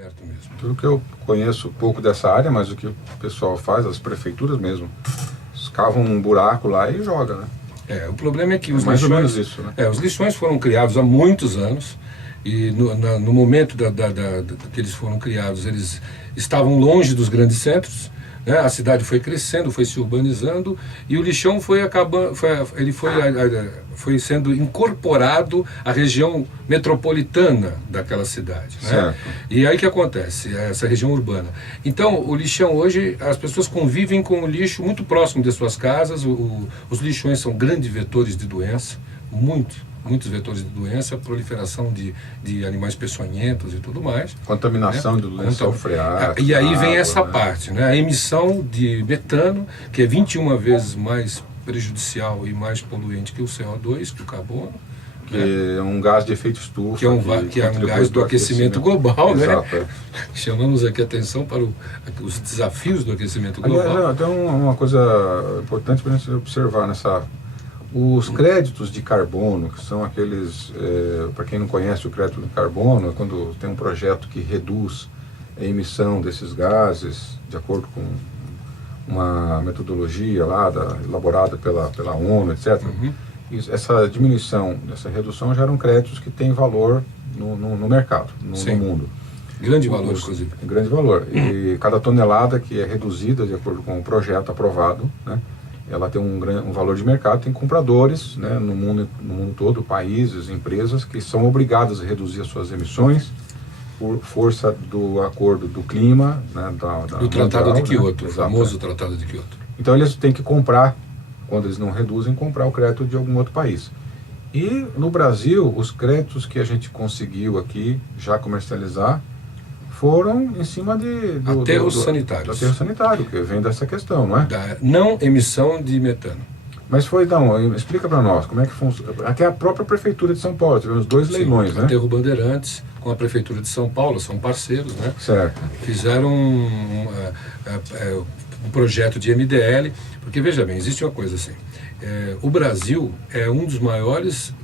Certo mesmo. Tudo que eu conheço pouco dessa área, mas o que o pessoal faz, as prefeituras mesmo, cavam um buraco lá e joga, né? O problema é que os mais ou lixões, menos isso, né? os lixões foram criados há muitos anos e no momento que eles foram criados, eles estavam longe dos grandes centros, né? A cidade foi crescendo, foi se urbanizando e o lixão foi acabando, foi sendo incorporado à região metropolitana daquela cidade, né? Certo. E aí que acontece, essa região urbana. Então, o lixão hoje, as pessoas convivem com o lixo muito próximo de suas casas, os lixões são grandes vetores de doença, muitos vetores de doença, proliferação de animais peçonhentos e tudo mais. Contaminação, né? Do lençol freático. E aí vem essa parte, né? A emissão de metano, que é 21 vezes mais prejudicial e mais poluente que o CO2, que o carbono. Que é um gás de efeito estufa. Que é um gás do aquecimento global, Exato, né? Chamamos aqui a atenção para os desafios do aquecimento global. Aliás, tem uma coisa importante para a gente observar nessa... Os créditos de carbono, que são aqueles, para quem não conhece o crédito de carbono, é quando tem um projeto que reduz a emissão desses gases, de acordo com uma metodologia lá, elaborada pela ONU, etc. Uhum. Essa diminuição, essa redução geram créditos que têm valor no mercado, no mundo. Grande valor, inclusive. Grande valor. E cada tonelada que é reduzida, de acordo com o projeto aprovado, né, ela tem um valor de mercado, tem compradores, né, no mundo todo, países, empresas que são obrigadas a reduzir as suas emissões por força do acordo do clima, né, do Tratado de Quioto, né, o famoso Tratado de Quioto. Então eles têm que comprar, quando eles não reduzem, comprar o crédito de algum outro país. E no Brasil, os créditos que a gente conseguiu aqui já comercializar foram em cima do aterros sanitários. Do aterro sanitário, que vem dessa questão, não é? Da não emissão de metano. Mas explica para nós, como é que funciona. Até a própria Prefeitura de São Paulo, tivemos 2 leilões, né? O Aterro Bandeirantes, com a Prefeitura de São Paulo, são parceiros, né? Certo. Fizeram um projeto de MDL, porque veja bem, existe uma coisa assim, o Brasil é um dos maiores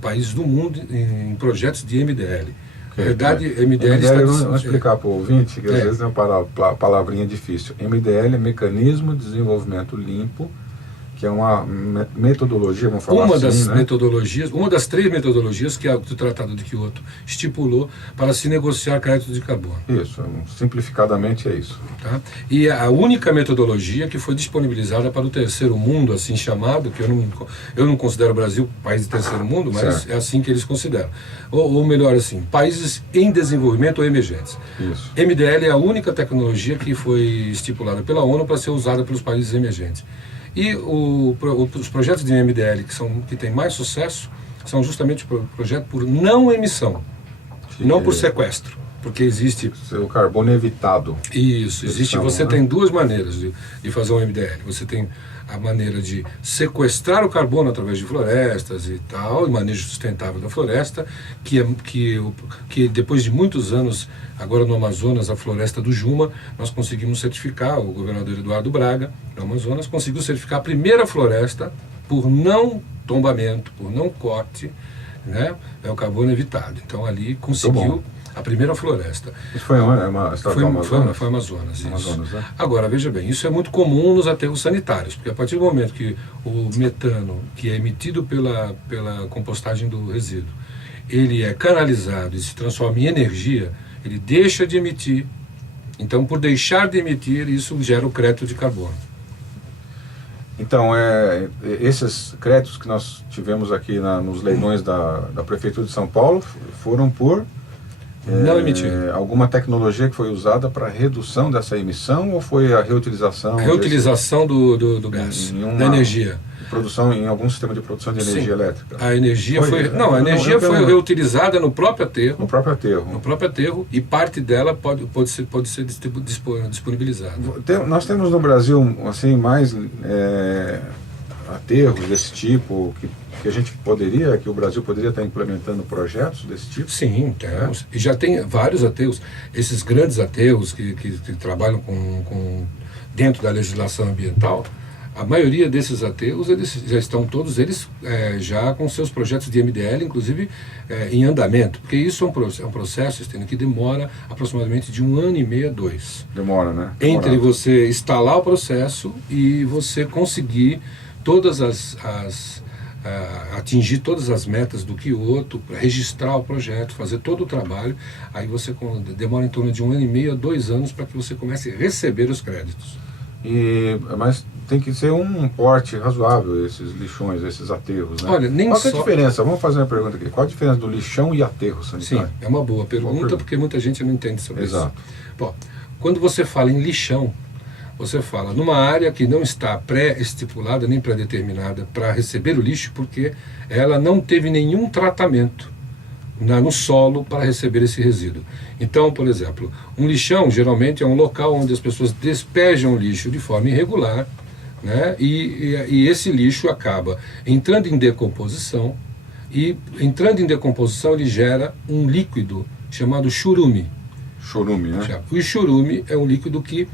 países do mundo em projetos de MDL. Na verdade, MDL está... Vamos explicar para o ouvinte, que às vezes é uma palavrinha difícil. MDL é Mecanismo de Desenvolvimento Limpo, que é uma metodologia, vamos falar uma das 3 metodologias que o Tratado de Quioto estipulou para se negociar crédito de carbono. Isso, simplificadamente é isso. Tá? E a única metodologia que foi disponibilizada para o terceiro mundo, assim chamado, que eu não considero o Brasil país de terceiro mundo, mas certo. É assim que eles consideram. Ou melhor assim, países em desenvolvimento ou emergentes. Isso. MDL é a única tecnologia que foi estipulada pela ONU para ser usada pelos países emergentes. E os projetos de MDL que têm mais sucesso são justamente o projeto por não emissão, não por sequestro, porque existe... O carbono evitado. Isso, você tem 2 maneiras de fazer um MDL. Você tem a maneira de sequestrar o carbono através de florestas e tal, e manejo sustentável da floresta, que depois de muitos anos, agora no Amazonas, a floresta do Juma, nós conseguimos certificar, o governador Eduardo Braga, no Amazonas, conseguiu certificar a primeira floresta por não tombamento, por não corte, né? É o carbono evitado. Então ali conseguiu a primeira floresta. Isso foi uma história do Amazonas? Foi Amazonas, isso. Amazonas, né? Agora, veja bem, isso é muito comum nos aterros sanitários, porque a partir do momento que o metano, que é emitido pela compostagem do resíduo, ele é canalizado e se transforma em energia, ele deixa de emitir. Então, por deixar de emitir, isso gera o crédito de carbono. Então, esses créditos que nós tivemos aqui nos leilões da Prefeitura de São Paulo foram por... não emitir. Alguma tecnologia que foi usada para redução dessa emissão ou foi a reutilização? Reutilização do gás, da energia. Produção em algum sistema de produção de energia elétrica? A energia foi reutilizada no próprio aterro. No próprio aterro. No próprio aterro, e parte dela pode ser disponibilizada. Nós temos no Brasil assim, mais aterros desse tipo que o Brasil poderia estar implementando projetos desse tipo? Sim, temos. E já tem vários aterros, esses grandes aterros que trabalham dentro da legislação ambiental. A maioria desses aterros, eles já estão todos eles já com seus projetos de MDL, inclusive em andamento, porque isso é um processo, Stênio, que demora aproximadamente de 1 ano e meio a 2. Demora, né? Entre você instalar o processo e você conseguir atingir todas as metas do Kyoto, registrar o projeto, fazer todo o trabalho, aí você demora em torno de 1 ano e meio a 2 anos para que você comece a receber os créditos. Mas tem que ser um porte razoável esses lixões, esses aterros, né? Olha, Qual que é a diferença? Vamos fazer uma pergunta aqui. Qual a diferença do lixão e aterro sanitário? Sim, é uma boa pergunta, porque muita gente não entende sobre Exato. isso. Bom, quando você fala em lixão, você fala numa área que não está pré-estipulada nem pré-determinada para receber o lixo, porque ela não teve nenhum tratamento no solo para receber esse resíduo. Então, por exemplo, um lixão geralmente é um local onde as pessoas despejam lixo de forma irregular, né? E esse lixo acaba entrando em decomposição, e entrando em decomposição ele gera um líquido chamado churume. Churume, né? O churume é um líquido que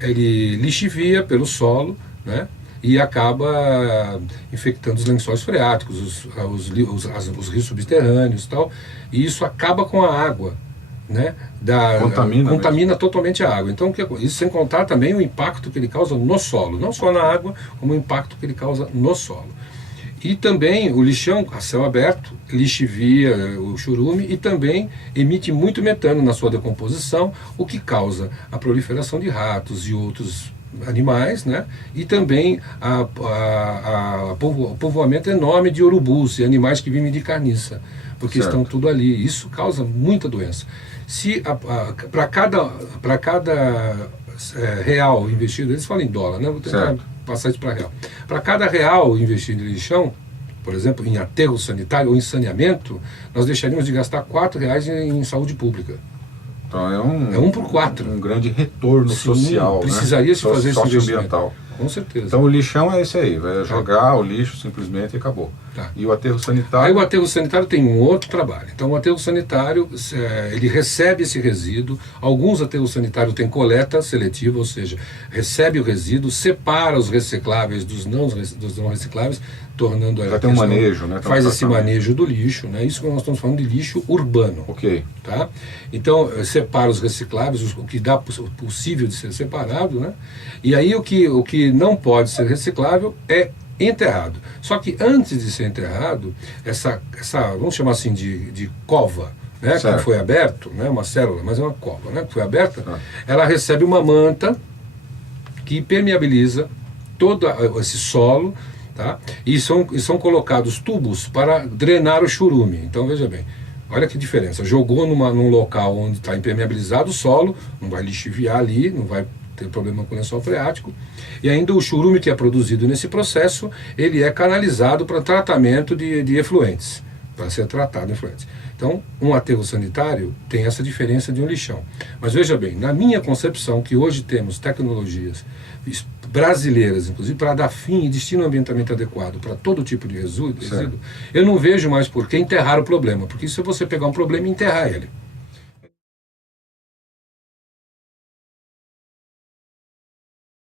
ele lixivia pelo solo, né? E acaba infectando os lençóis freáticos, os rios subterrâneos e tal, e isso acaba com a água, né? Contamina totalmente a água. Então, isso sem contar também o impacto que ele causa no solo, não só na água, como o impacto que ele causa no solo. E também o lixão a céu aberto lixivia o churume e também emite muito metano na sua decomposição, o que causa a proliferação de ratos e outros animais, né? E também o povoamento enorme de urubus e animais que vivem de carniça, porque estão tudo ali. Isso causa muita doença. Para cada real investido, eles falam em dólar, né? Vou tentar passar isso para real. Para cada real investido em lixão, por exemplo, em aterro sanitário ou em saneamento, nós deixaríamos de gastar R$4 em saúde pública. Então é 1 por 4. Um grande retorno social, precisaria se fazer esse socioambiental. Com certeza. Então o lixão é esse aí, vai jogar o lixo simplesmente e acabou. Tá. E o aterro sanitário? Aí o aterro sanitário tem um outro trabalho. Então o aterro sanitário, ele recebe esse resíduo. Alguns aterros sanitários têm coleta seletiva, ou seja, recebe o resíduo, separa os recicláveis dos não recicláveis, tornando a... Já tem um manejo, né? Faz esse manejo do lixo, né? Isso que nós estamos falando de lixo urbano. Ok. Tá? Então, separa os recicláveis, o que dá possível de ser separado, né? E aí o que não pode ser reciclável é enterrado. Só que antes de ser enterrado, essa vamos chamar assim de cova, né, que foi aberto, né, uma célula, mas é uma cova, né, que foi aberta, ela recebe uma manta que permeabiliza todo esse solo, tá? E são colocados tubos para drenar o churume. Então veja bem, olha que diferença. Jogou num local onde está impermeabilizado o solo, não vai lixiviar ali, não vai ter problema com o lençol freático, e ainda o churume que é produzido nesse processo, ele é canalizado para tratamento de efluentes, para ser tratado em efluentes. Então, um aterro sanitário tem essa diferença de um lixão. Mas veja bem, na minha concepção, que hoje temos tecnologias brasileiras, inclusive, para dar fim e destino ambientalmente adequado para todo tipo de resíduo, eu não vejo mais por que enterrar o problema, porque isso é você pegar um problema e enterrar ele.